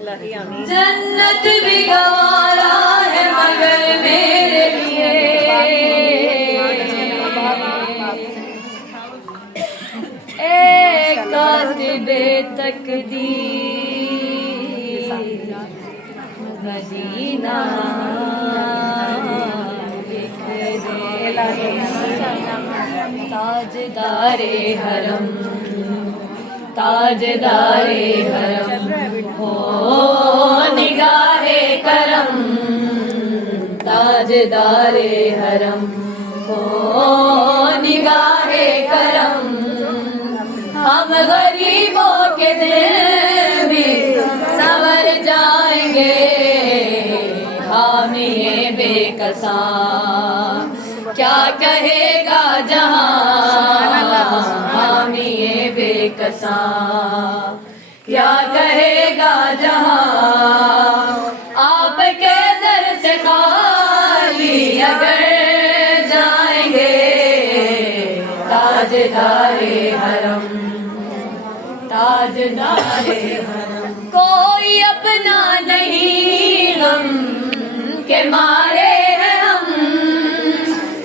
جنت بھی گوارا ہے مگر میرے لیے اے کاتب تقدیر مدینہ تاجدار حرم تاجدار حرم ہو نگاہ کرم تاجدار حرم ہو نگاہ کرم ہم غریبوں کے دل بھی سنور جائیں گے حامی بے کساں کیا کہے گا جہاں حامی بے کساں کیا کہے گا جہاں آپ کے در سے خالی اگر جائیں گے تاجدار حرم تاجدار حرم کوئی اپنا نہیں غم کے مارے ہیں ہم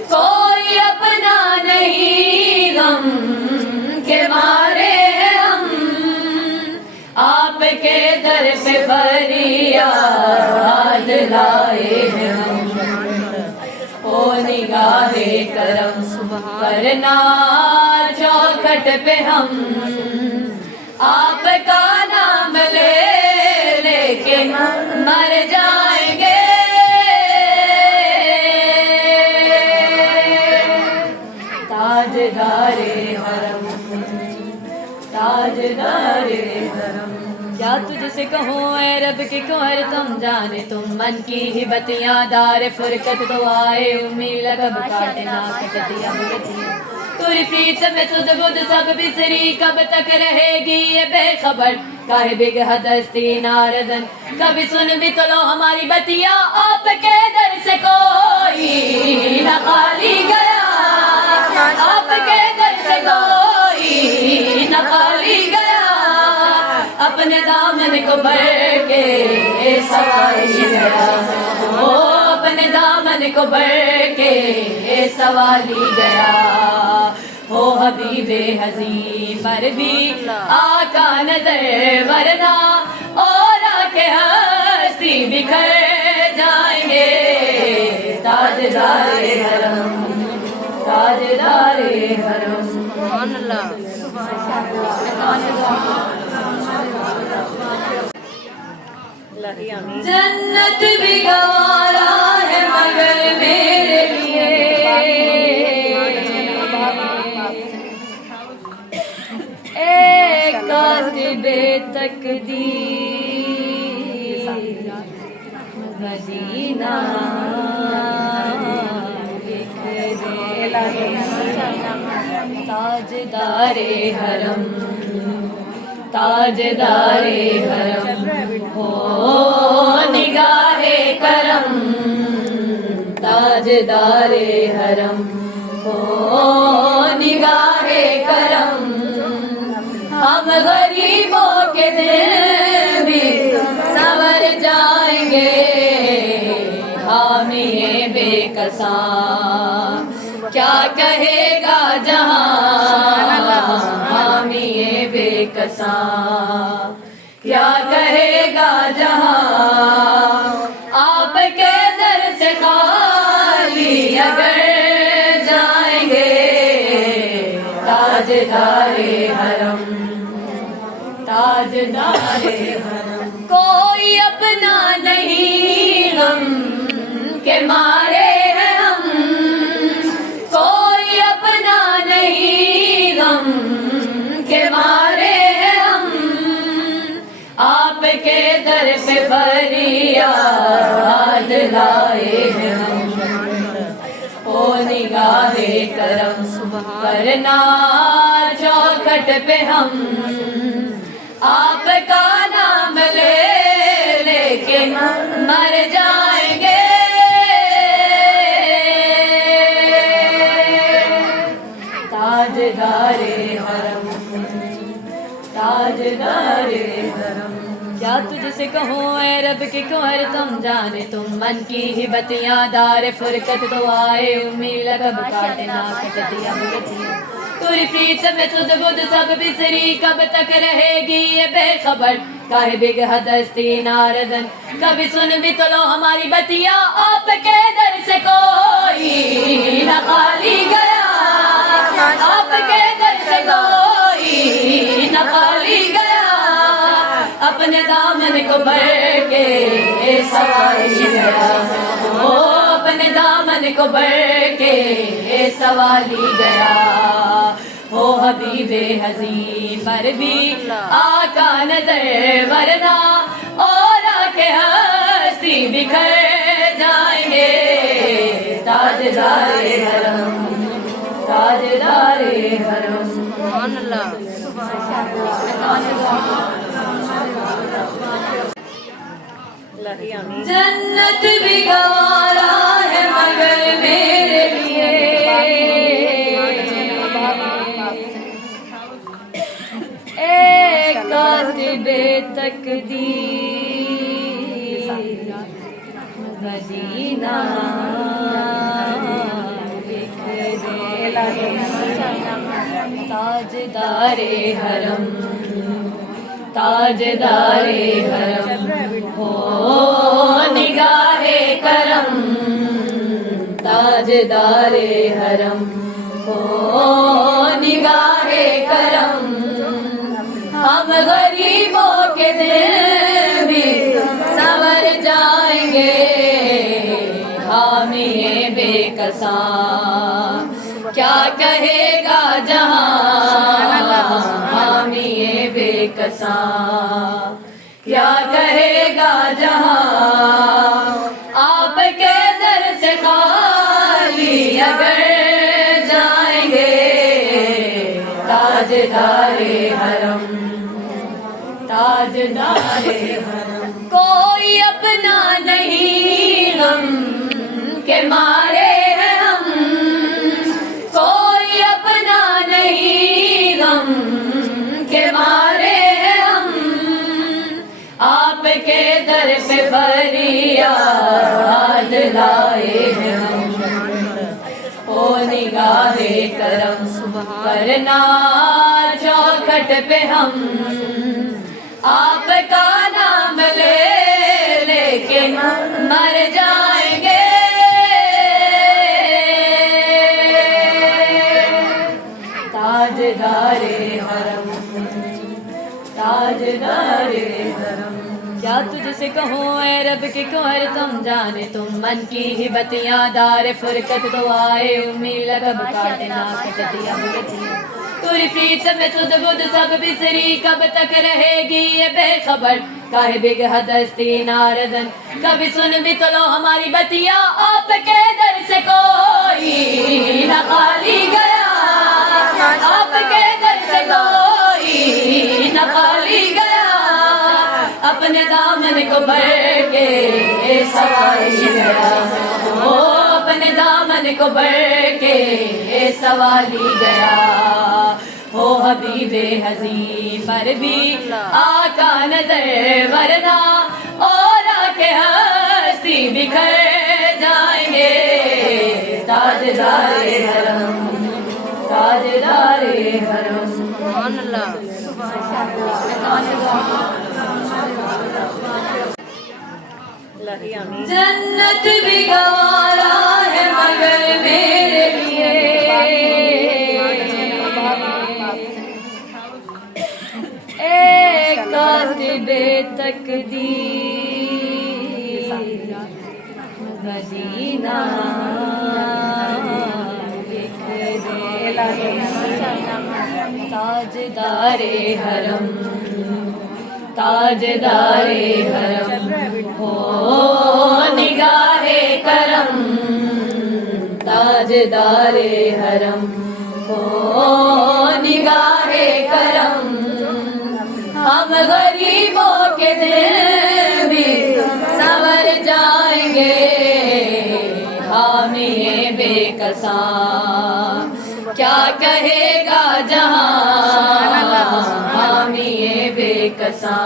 کوئی اپنا نہیں غم کے مارے ہیں ہم آپ کے در پہ فریاد لائے ہیں ہم او نگاہ کرم ورنہ چوکھٹ پہ ہم آپ کا نام لے لے کے مر جائیں گے تاجدار حرم تاجدار حرم کیا تجھ سے کہوں اے رب کے کوہر تم جانے تم من کی ہی بتیاں دار فرقت دعائے امید لگب کاٹنا کٹیا بلتیاں توری پیت میں سد بود سب بسری کب تک رہے گی یہ بے خبر کاہے بگہ دستی ناردن کبھی سن بھی تو لو ہماری بتیاں آپ کے در سے کوئی نہ خالی گیا آپ کے در سے کوئی نہ خالی گیا اپنے دامن کو بھر کے سوالی گیا وہ اپنے دامن کو بھر کے سوالی گیا ہو حبیب حزین پر بھی آقا نظر ورنہ اور آکے ہستی بکھر جائیں گے تاجدار حرم تاجدار حرم سبحان اللہ جنت بھی گوارا ہے مگر میرے لیے اے کاتب تقدیر مدینہ تاجدار حرم تاجدار حرم ہو نگاہ کرم تاجدار حرم ہو نگاہ کرم ہم غریبوں کے دل بھی سنور جائیں گے حامی بے کساں کیا کہے گا جہاں حامی بے کساں کیا کہے گا جہاں آپ کے در سے خالی اگر جائیں گے تاجدار حرم تاجدار حرم کوئی اپنا نہیں غم کے مارے ہیں ہم کوئی اپنا نہیں غم کے مارے ہیں ہم آپ کے در پہ فریاد لائے ہیں ہم او نگاہ کرم ورنہ چوکھٹ پہ ہم آپ کا نام لے لے کے مر جائیں گے تاجدار حرم تاجدار حرم کیا تجھ سے کہوں اے رب کہ کوہر تم جانے تم من کی ہی بتیاں دار فرقت تو آئے امید کب کاٹنا کٹتیا بلتیاں توری پریت میں سد بدھ سب بسری کب تک رہے گی یہ بے خبر کاہے بگ ہستی ناردن کبھی سن بھی تو لو ہماری بتیاں آپ کے در سے کوئی نہ خالی گیا آپ کے در سے کوئی نہ خالی گیا اپنے دامن کو بھر کے سوالی گیا اپنے دامن کو بھر کے سوالی گیا ہو حبیب حزین پر بھی آقا نظر ورنہ اور آکے ہستی بکھر جائیں گے تاجدار حرم تاجدار حرم سبحان اللہ جنت بھی گوارا ہے مگر میرے لیے اے کاتب تقدیر مدینہ لکھ دے تاجدار حرم تاجدار حرم ہو نگاہ کرم تاجدار حرم ہو نگاہ کرم ہم غریبوں کے دل بھی سنور جائیں گے حامی بے کساں کیا کہے گا جہاں حامی بے کساں کیا کہے گا جہاں آپ کے در سے خالی اگر جائیں گے تاجدار حرم تاجدار حرم کوئی اپنا نہیں غم کے مارے ہیں ہم کوئی اپنا نہیں غم کے مارے ہیں ہم آپ کے در پہ فریاد لائے ہیں ہم او نگاہ کرم کرنا چوکھٹ پہ ہم آپ کا نام لے کے مر جائیں گے تاجدار حرم تاجدار حرم کیا تجھ سے کہوں اے رب کہ کوہر تم جانے تم من کی ہی بتیاں دار فرقت تو آئے امید کب کاٹنا کٹتیا بلتیاں توری پریت میں سد بدھ سب بسری کب تک رہے گی یہ بے خبر کاہے بگ ہستی ناردن کبھی سن بھی تو لو ہماری بتیاں آپ کے در سے کوئی نہ خالی گیا آپ کے در سے کوئی نہ خالی گیا اپنے دامن کو بھر کے سوالی گیا اپنے دامن کو بھر کے سوالی گیا ہو حبیب حزین پر بھی آقا نظر ورنہ اور آکے ہستی بکھر جائیں گے تاجدار حرم تاجدار حرم سبحان اللہ جنت بھی گوارا ہے مگر میرے لیے اے کاتب تقدیر مدینہ لکھ دے تاجدار حرم تاجدار حرم ہو نگاہ کرم تاجدار حرم ہو نگاہ کرم ہم غریبوں کے دل بھی سنور جائیں گے حامی بے کساں کیا کہے گا جہاں حامی بے کساں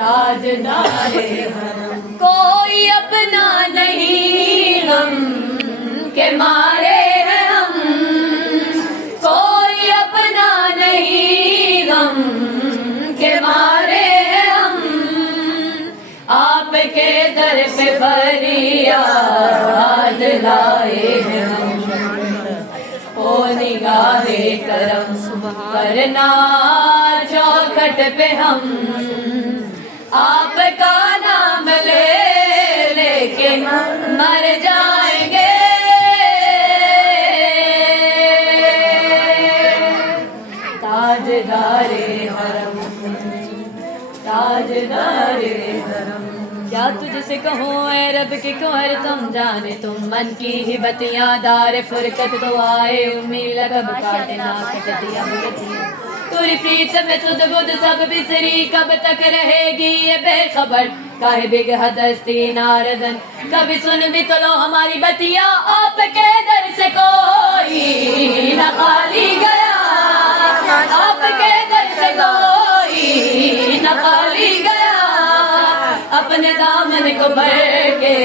تاجدارے حرم کوئی اپنا نہیں غم کے مارے ہیں ہم کوئی اپنا نہیں غم کے مارے ہیں ہم آپ کے در پہ فریاد لائے ہیں ہم او نگاہ کرم کرنا چوکھٹ پہ ہم آپ کا نام لے کے مر جائیں گے تاجدارے حرم تاجدارے حرم کیا تجھ سے کہوں اے رب کہ کوہر تم جانے تم من کی ہی بتیاں دار فرقت تو آئے امید لگب کاٹنا کٹ دیا بلدیاں توری پریت میں سد گد سب بسری کب تک رہے گی یہ بے خبر کاہے بگ ہستی ناردن کبھی سن بھی تو لو ہماری بتیاں آپ کے در سے کوئی نہ خالی گیا آپ کے در سے کوئی نہ خالی گیا اپنے دامن کو بھر کے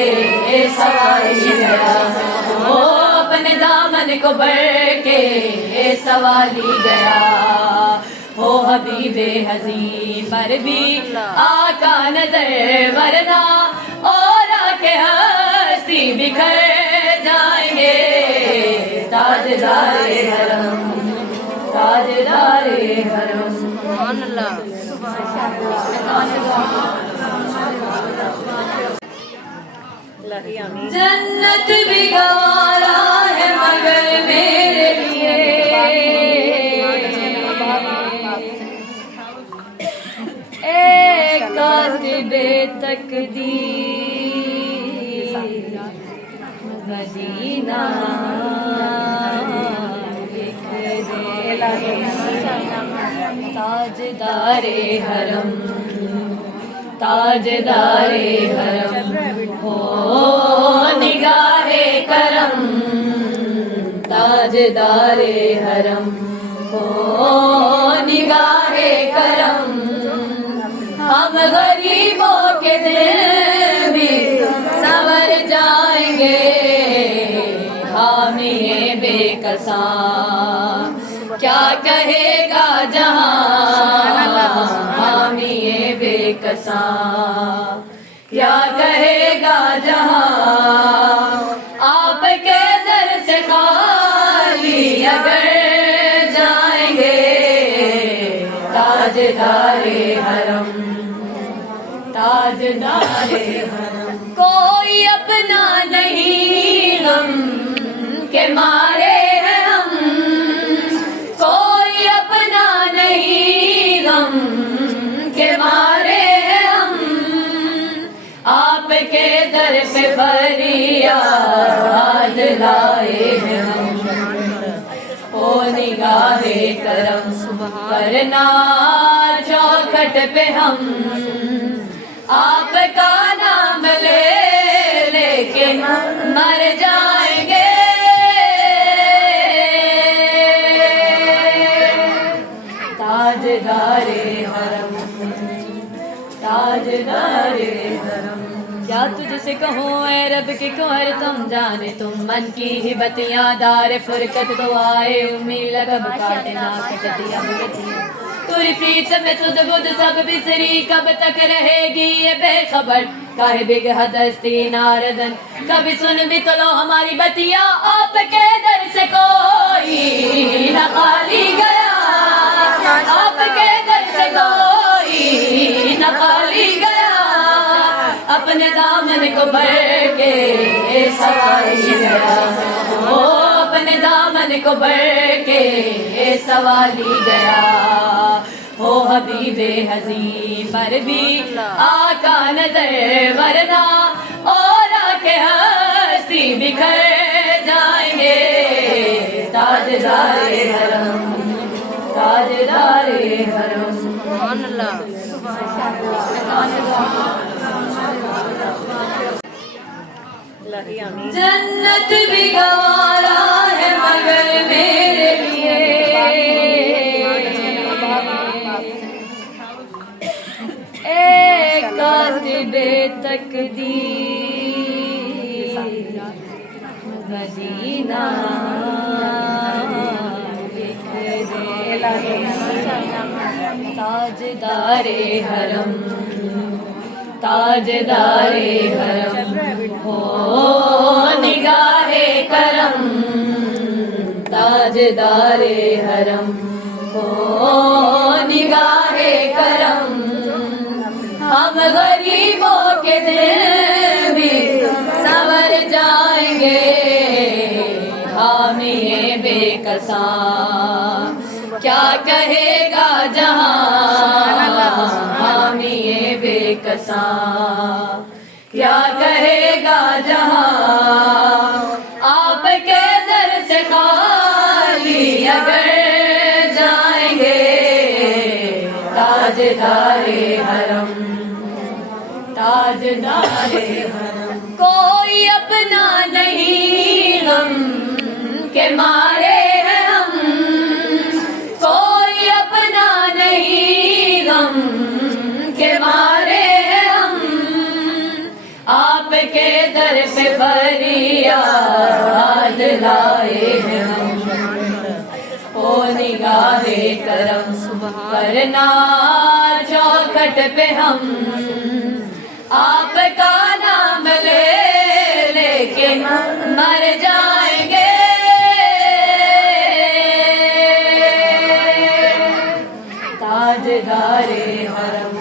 سوالی گیا وہ اپنے دامن کو بھر کے سوالی گیا ہو حبیب حزین پر بھی آقا نظر ورنہ اور آکے ہستی بکھر جائیں گے تاجدارے حرم تاجدارے حرم سبحان اللہ جنت بھی گوارا ہے مگر میرے لیے اے کاتب تقدیر مدینہ لکھ دے تاجدارے حرم تاجدارے حرم ہو نگاہ کرم تاجدارے حرم ہو نگاہ کرم ہم غریبوں کے دل بھی سنور جائیں گے حامی بے کساں کیا کہے گا جہاں حامی بے کساں کیا کہے گا جہاں آپ کے در سے خالی اگر جائیں گے تاجدارے حرم تاجدارے حرم کوئی اپنا نہیں غم کے مارے ہیں ہم کوئی اپنا نہیں غم کے مارے ہیں ہم آپ کے در پہ فریاد لائے ہیں ہم او نگاہ کرم کرنا چوکھٹ پہ ہم آپ کا نام لے کے مر جائیں گے تاجدارے حرم تاجدارے حرم کیا تجھ سے کہوں اے رب کہ کوہر تم جانے تم من کی ہی بتیاں دار فرقت تو آئے امید لگب کاٹنا کٹ دیا بلدیاں توری پریت میں سد گد سب بسری کب تک رہے گی یہ بے خبر کاہے بگ ہستی ناردن کبھی سن بھی تو لو ہماری بتیاں آپ کے در سے کوئی نہ خالی گیا آپ کے در سے کوئی نہ خالی گیا اپنے دامن کو بھر کے سوالی گیا وہ اپنے دامن کو بھر کے سوالی گیا ہو حبیب حزین پر بھی آقا نظر ورنہ اور آکے ہستی بکھر جائیں گے تاجدارے حرم تاجدارے حرم سبحان اللہ جنت بھی گوارا ہے مگر میرے لیے اے کاتب تقدیر مدینہ لکھ دے تاجدار حرم تاجدار حرم ہو نگاہ کرم تاجدار حرم ہو نگاہ کرم ہم غریبوں کے دل بھی سنور جائیں گے حامی بے کساں کیا کہے گا جہاں حامی بے کساں کیا کہے گا جہاں آپ کے در سے خالی اگر جائیں گے تاجدار حرم تاجدار حرم کوئی اپنا نہیں غم کے مارے ہیں ہم کوئی اپنا نہیں غم کے مارے ہیں ہم آپ کے در پہ فریاد لائے ہیں ہم او نگاہ کرم کرنا چوکھٹ پہ ہم آپ کا نام لے لے کے مر جائیں گے تاجدار حرم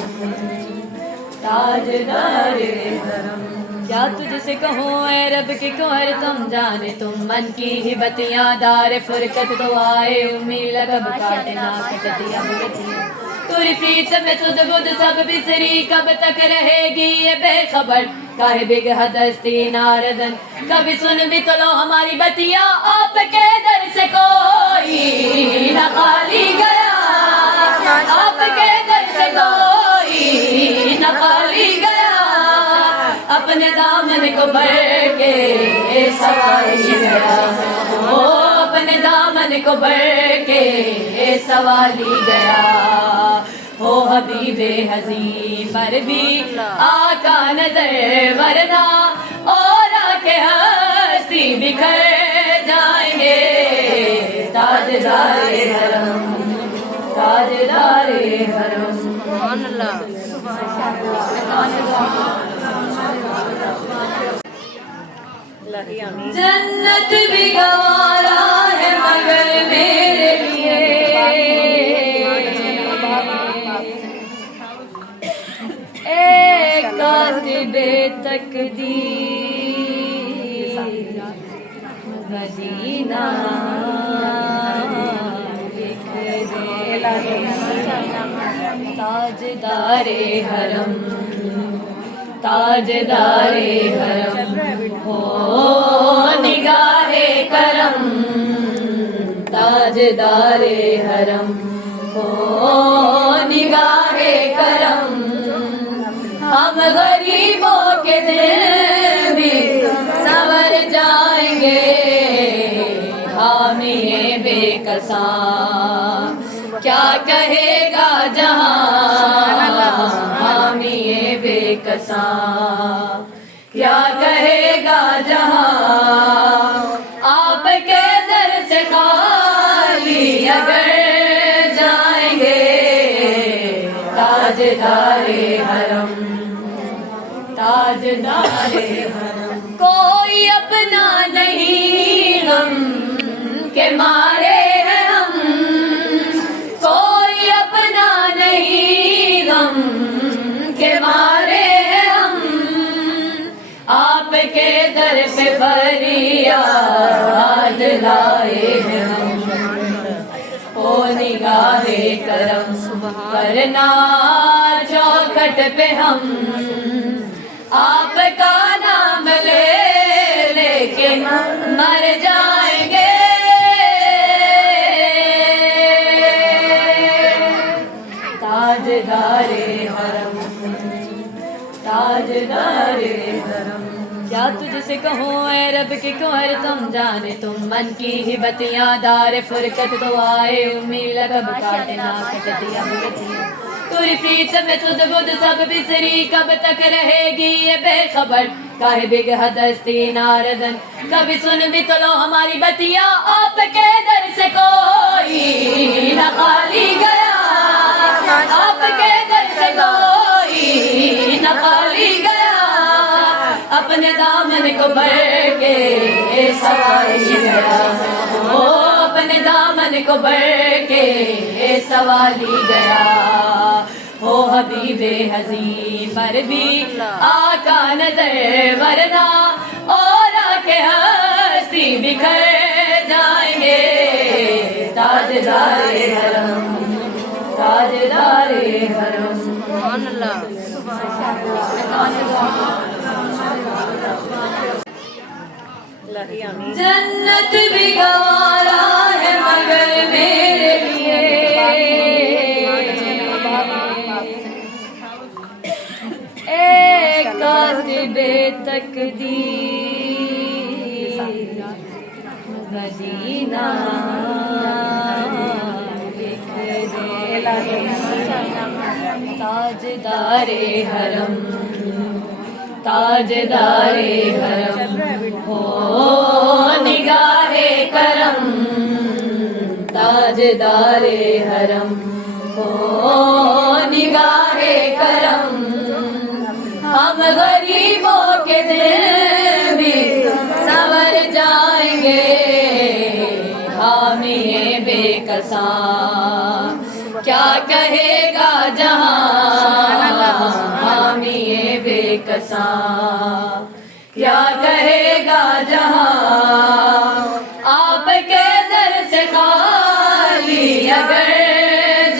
تاجدار حرم کیا تجھ سے کہوں اے رب کہ کوہر تم جانے تم من کی ہی بتیاں دار فرقت تو آئے امید لقب کاٹنا کٹتیا بگتیا توری پیت میں سد گد سب بسری کب تک رہے گی یہ بے خبر کاہے بگہ دستی ناردن کبھی سن بھی تو لو ہماری بتیاں آپ کے در سے کوئی نہ خالی گیا آپ کے در سے کوئی نہ خالی گیا اپنے دامن کو بھر کے سوالی گیا وہ اپنے دامن کو بھر کے سوالی گیا ہو حبیب حزین پر بھی آقا نظر ورنہ اور آکے ہستی بکھر جائیں گے تاجدار حرم تاجدار حرم سبحان اللہ جنت بھی گوارا ہے مگر میرے لیے اے کاتب تقدیر مدینہ لکھ دے تاجدار حرم تاجدار حرم ہو نگاہ کرم تاجدار حرم ہو نگاہ کرم ہم غریبوں کے دل بھی سنور جائیں گے حامی بے کساں کیا کہے گا جہاں حامی بے کساں کیا کہے گا جہاں آپ کے در سے خالی اگر جائیں گے تاجدار حرم تاجدار حرم کوئی اپنا نہیں غم کے مارے ہیں ہم کوئی اپنا نہیں غم کے مارے ہیں ہم آپ کے در پہ فریاد لائے ہیں ہم او نگاہ کرم کرنا چوکھٹ پہ ہم آپ کا نام لے لے کے مر جائیں گے تاجدار حرم تاجدار حرم کیا تجھ سے کہوں اے رب کہ کوہر تم جانے تم من کی ہی بتیاں دار فرقت تو آئے امید لقب کاٹنا کٹتیا بگتیا تیری پریت میں سد بدھ سب بسری کب تک رہے گی یہ بے خبر کاہے بگہد ہستی ناردن کبھی سن بھی تو لو ہماری بتیاں آپ کے در سے کوئی نہ خالی گیا آپ کے در سے کوئی نہ خالی گیا اپنے دامن کو بھر کے سوالی گیا اپنے دامن کو بھر کے سوالی گیا ہو حبیب حزین پر بھی آقا نظر ورنہ اور آکے ہستی بکھر جائیں گے تاجدار حرم تاجدار حرم سبحان اللہ جنت بھی گوارا ہے مگر میرے لیے اے کاتب تقدیر مدینہ لکھ دے تاجدار حرم تاجدار حرم ہو نگاہ کرم تاجدار حرم ہو نگاہ کرم ہم غریبوں کے دل بھی سنور جائیں گے حامی بے کساں کیا کہے گا جہاں حامی بے کساں کیا کہے گا جہاں آپ کے در سے خالی اگر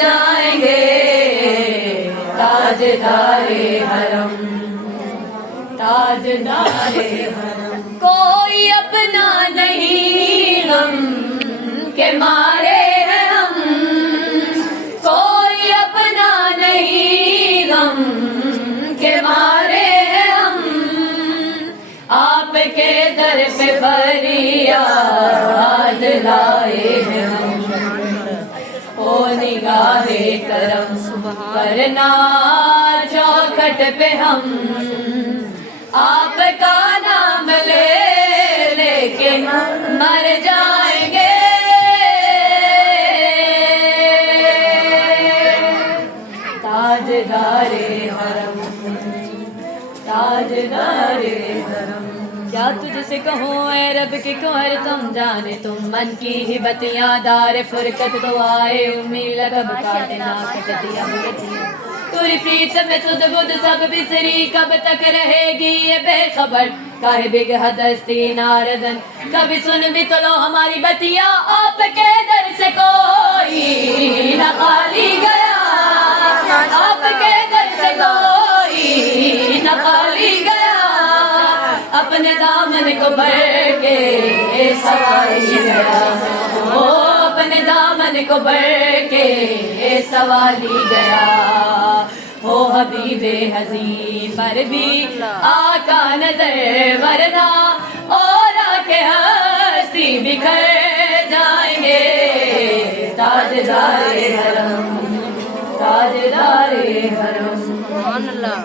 جائیں گے تاجدار حرم تاجدار حرم کوئی اپنا نہیں غم کے مارے ہیں ہم کوئی اپنا نہیں غم کے مارے ہیں ہم آپ کے در پہ فریاد لائے ہیں ہم او نگاہ کرم ورنہ چوکھٹ پہ ہم آپ کا نام لے کے مر جائیں گے تاجدار حرم تاجدار حرم کیا تجھ سے کہوں اے رب کہ کوہر تم جانے تم من کی ہی بتیاں دار فرقت تو آئے امید کب کاٹنا کٹتیا بگتیا تیری پریت میں سد بدھ سب بسری کب تک رہے گی یہ بے خبر کاہے بگہد ہستی ناردن کبھی سن بھی تو لو ہماری بتیاں آپ کے در سے کوئی نہ خالی گیا آپ کے در سے کوئی نہ خالی گیا اپنے دامن کو بھر کے سوالی گیا اپنے دامن کو بھر کے سوالی گیا ہو حبیب حزین پر بھی آقا نظر ورنہ اور آکے ہستی بکھر جائیں گے تاجدار حرم تاجدار حرم سبحان اللہ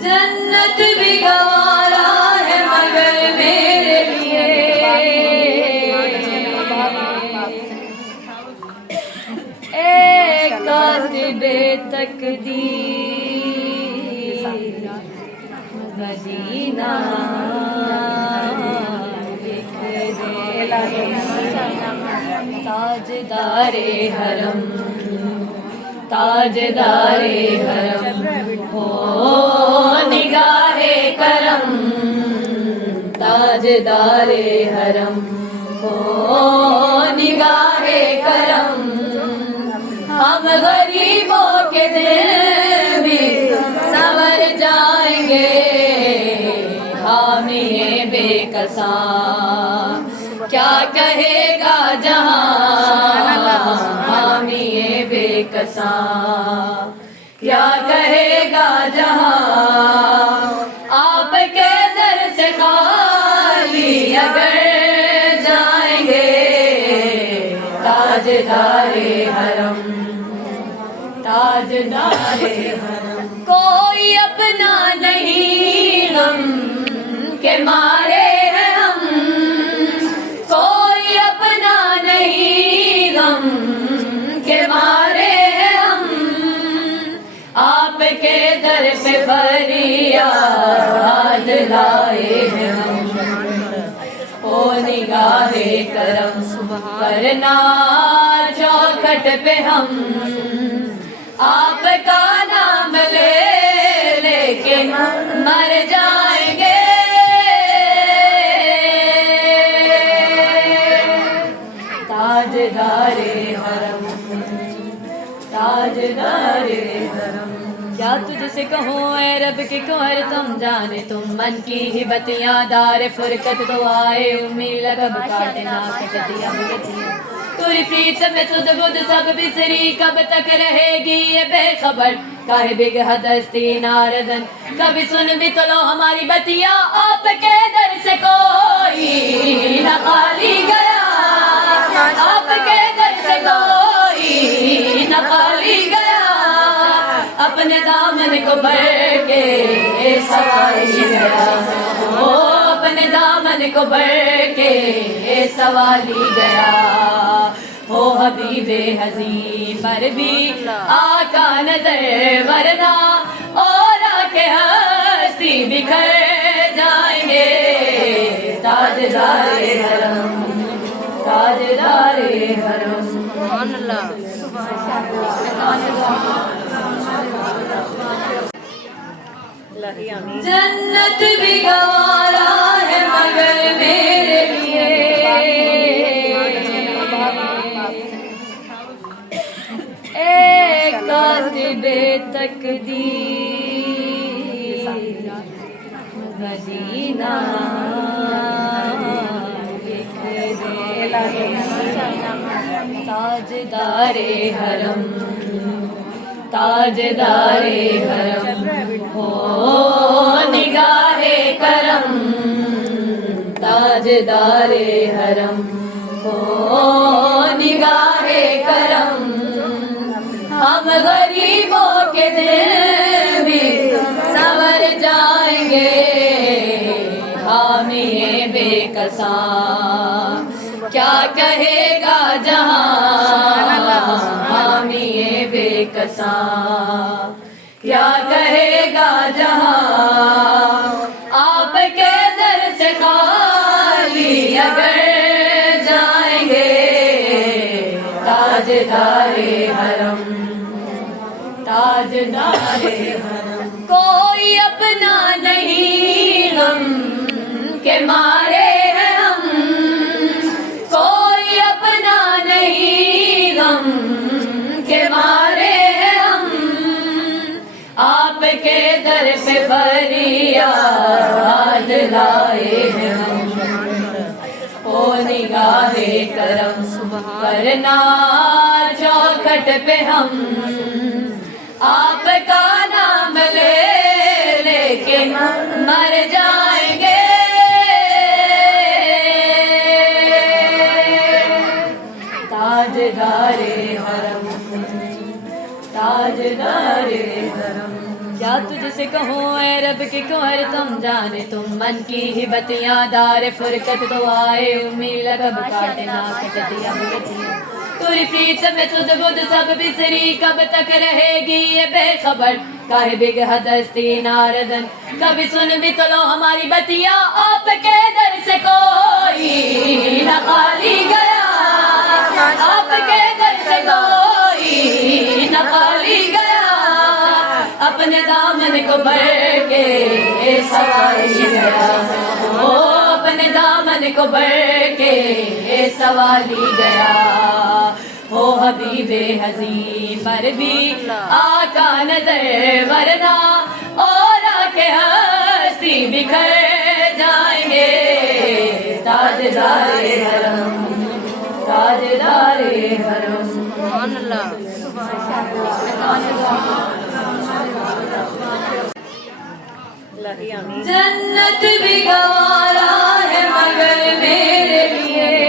جنت بھی گوارا ہے مگر میرے لیے اے کاتب تقدیر مدینہ لکھ دے تاجدار حرم تاجدار حرم ہو نگاہ کرم تاجدار حرم ہو نگاہ کرم ہم غریبوں کے دل بھی سنور جائیں گے حامی بے کساں کیا کہے گا جہاں حامی بے کساں کیا کہے گا جہاں آپ کے در سے خالی اگر جائیں گے تاجدارے حرم تاجدارے حرم کوئی اپنا نہیں غم کے مارے ہیں ہم کوئی اپنا نہیں غم کے مارے ہیں ہم آپ کے در پہ فریاد لائے ہیں ہم او نگاہ کرم کرنا چوکھٹ پہ ہم آپ کا نام لے لے کے مر جائیں گے تاجدارے حرم تاجدارے حرم کیا تجھ سے کہوں اے رب کہ کوہر تم جانے تم من کی ہی بتیاں دار فرقت تو آئے امید کب کاٹنا کٹ دیا بلدیاں توری پریت میں سد بدھ سب بسری کب تک رہے گی یہ بے خبر کاہے بگہ دستی ناردن کبھی سن بھی تو لو ہماری بتیاں آپ کے در سے کوئی نہ خالی گیا آپ کے در سے کوئی نہ خالی گیا اپنے دامن کو بھر کے سوالی گیا وہ اپنے دامن کو بھر کے سوالی گیا ہو حبیب حزین پر بھی آقا نظر ورنہ اور آکے ہستی بکھر جائیں گے تاجدارے حرم تاجدارے حرم سبحان اللہ جنت بھی گوارا ہے مگر میرے لیے اے کاتب تقدیر مدینہ لکھ دے تاجدارے حرم تاجدارے حرم ہو نگاہ کرم تاجدارے حرم ہو نگاہ کرم ہم غریبوں کے دل بھی سنور جائیں گے حامی بے کساں کیا کہے گا جہاں حامی بے کساں کیا کہے گا جہاں آپ کے در سے خالی اگر جائیں گے تاجدارے حرم تاجدارے حرم کوئی اپنا نہیں غم کے مارے ہیں ہم کوئی اپنا نہیں غم کے مارے ہیں ہم آپ کے در پہ فریاد لائے ہیں ہم او نگاہ کرم کرنا چوکھٹ پہ ہم آپ کا نام لے لے کے مر جائیں گے تاجدارے حرم تاجدارے حرم کیا تجھ سے کہوں اے رب کہ کوہر تم جانے تم من کی ہی بتیاں دار فرقت تو آئے امید کب کاٹنا کٹ دیا بلدیاں توری پریت میں سد بدھ سب بسری کب تک رہے گی یہ بے خبر کاہے بگہ دستی ناردن کبھی سن بھی تو لو ہماری بتیاں آپ کے در سے کوئی نہ خالی گیا آپ کے در سے کوئی نہ خالی گیا اپنے دامن کو بھر کے سوالی گیا وہ اپنے دامن کو بھر کے سوالی گیا ہو حبیب حزین پر بھی آقا نظر ورنہ اور آکے ہستی بکھر جائیں گے تاجدارے حرم تاجدارے حرم سبحان اللہ جنت بھی گوارا ہے مگر میرے لیے